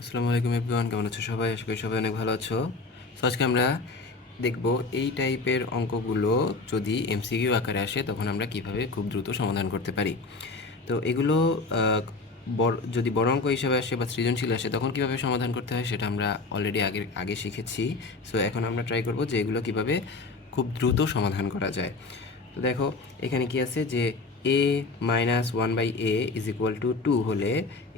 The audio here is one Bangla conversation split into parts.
আসসালামু আলাইকুম এভরিওয়ান, কেমন আছো সবাই? আশা করি সবাই অনেক ভালো আছো। সো আজকে আমরা দেখব এই টাইপের অঙ্কগুলো যদি এমসিকিউ আকারে আসে তখন আমরা কিভাবে খুব দ্রুত সমাধান করতে পারি। তো এগুলো যদি বড় অঙ্ক হিসেবে আসে বা সৃজনশীল আসে তখন কিভাবে সমাধান করতে হয় সেটা আমরা অলরেডি আগে শিখেছি। সো এখন আমরা ট্রাই করব যে এগুলো কিভাবে খুব দ্রুত সমাধান করা যায়। তো দেখো এখানে কি আছে যে a minus one by a is equal to two হলে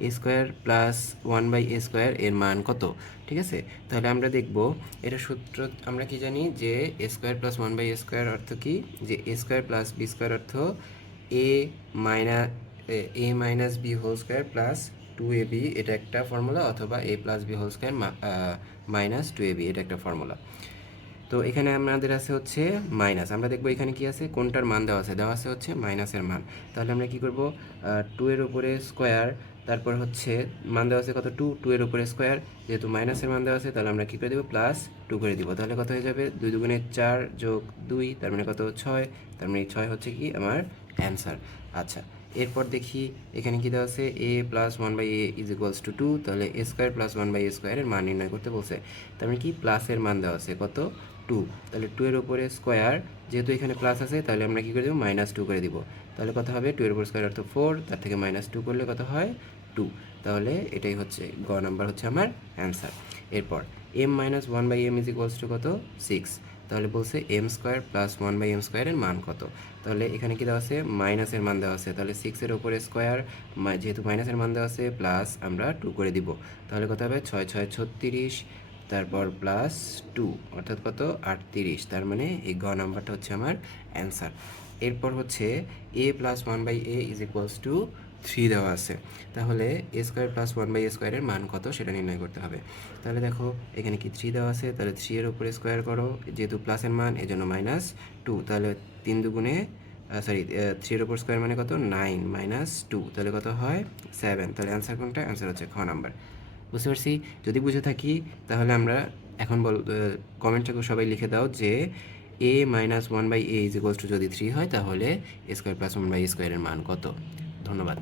a square plus one by a square এর মান কত? ঠিক আছে, তাহলে আমরা দেখব এটা সূত্র আমরা কি জানি যে a square plus one by a square অর্থ কি, যে a square plus b square অর্থ a minus minus b whole square plus two a b, এটা একটা ফর্মুলা, অথবা a plus b whole square minus two a b, এটা একটা ফর্মুলা। তো এখানে আমাদের আছে হচ্ছে মাইনাস, আমরা দেখবো এখানে কি আছে, কোনটার মান দেওয়া আছে হচ্ছে মাইনাসের মান। তাহলে আমরা কি করব, টু এর উপরে স্কোয়ার, তারপর হচ্ছে মান দেওয়া আছে কত, টু, টু এর উপরে স্কোয়ার, যেহেতু মাইনাসের মান দেওয়া আছে তাহলে আমরা কী করে দেবো, প্লাস টু করে দিব। তাহলে কত হয়ে যাবে, দুই দুগুণে চার যোগ দুই, তার মানে কত, ছয়। তার মানে ছয় হচ্ছে কি আমার অ্যান্সার। আচ্ছা, এরপর দেখি এখানে কি দেওয়া আছে, a plus one by a is equals to two, তাহলে a square plus one by a স্কোয়ারের মান নির্ণয় করতে বলছে। তার মানে কি, প্লাসের মান দেওয়া আছে কত, টু। তাহলে টু এর উপরে স্কোয়ার, যেহেতু এখানে প্লাস আছে তাহলে আমরা কী করে দেবো, মাইনাস টু করে দিব। তাহলে কত হবে, টু এর উপর স্কোয়ার অর্থ ফোর, তার থেকে মাইনাস টু করলে কত হয়, টু। তাহলে এটাই হচ্ছে গ নাম্বার হচ্ছে আমার অ্যান্সার। এরপর M minus one by M is equals to কত, সিক্স। তাহলে বলছে M square plus one by M স্কোয়ারের মান কত। তাহলে এখানে কি দেওয়া আছে, মাইনাসের মান দেওয়া আছে, তাহলে সিক্সের উপরে স্কোয়ার, যেহেতু মাইনাসের মান দেওয়া আছে প্লাস আমরা টু করে দিব। তাহলে কত হবে, ছয় ছয় ছত্রিশ, তারপর প্লাস টু অর্থাৎ কত, 38। তার মানে এই গ নাম্বারটা হচ্ছে আমার অ্যান্সার। এরপর হচ্ছে a plus one by a is equals to three দেওয়া আছে, তাহলে a square plus one by a স্কোয়ারের মান কত সেটা নির্ণয় করতে হবে। তাহলে দেখো এখানে কি থ্রি দেওয়া আছে, তাহলে থ্রি এর উপরে স্কোয়ার করো, যেহেতু প্লাসের মান এজন্য মাইনাস টু, তাহলে তিন দুগুণে থ্রি এর উপর স্কোয়ার মানে কত, নাইন মাইনাস টু, তাহলে কত হয়, সেভেন। তাহলে অ্যান্সার কোনটা, অ্যান্সার হচ্ছে খ নাম্বার। বুঝতে পারছি? যদি বুঝে থাকি তাহলে আমরা এখন কমেন্টে সবাই লিখে দাও যে a minus one by a is equals to যদি থ্রি হয় তাহলে a square plus one by স্কোয়ারের মান কত। ধন্যবাদ।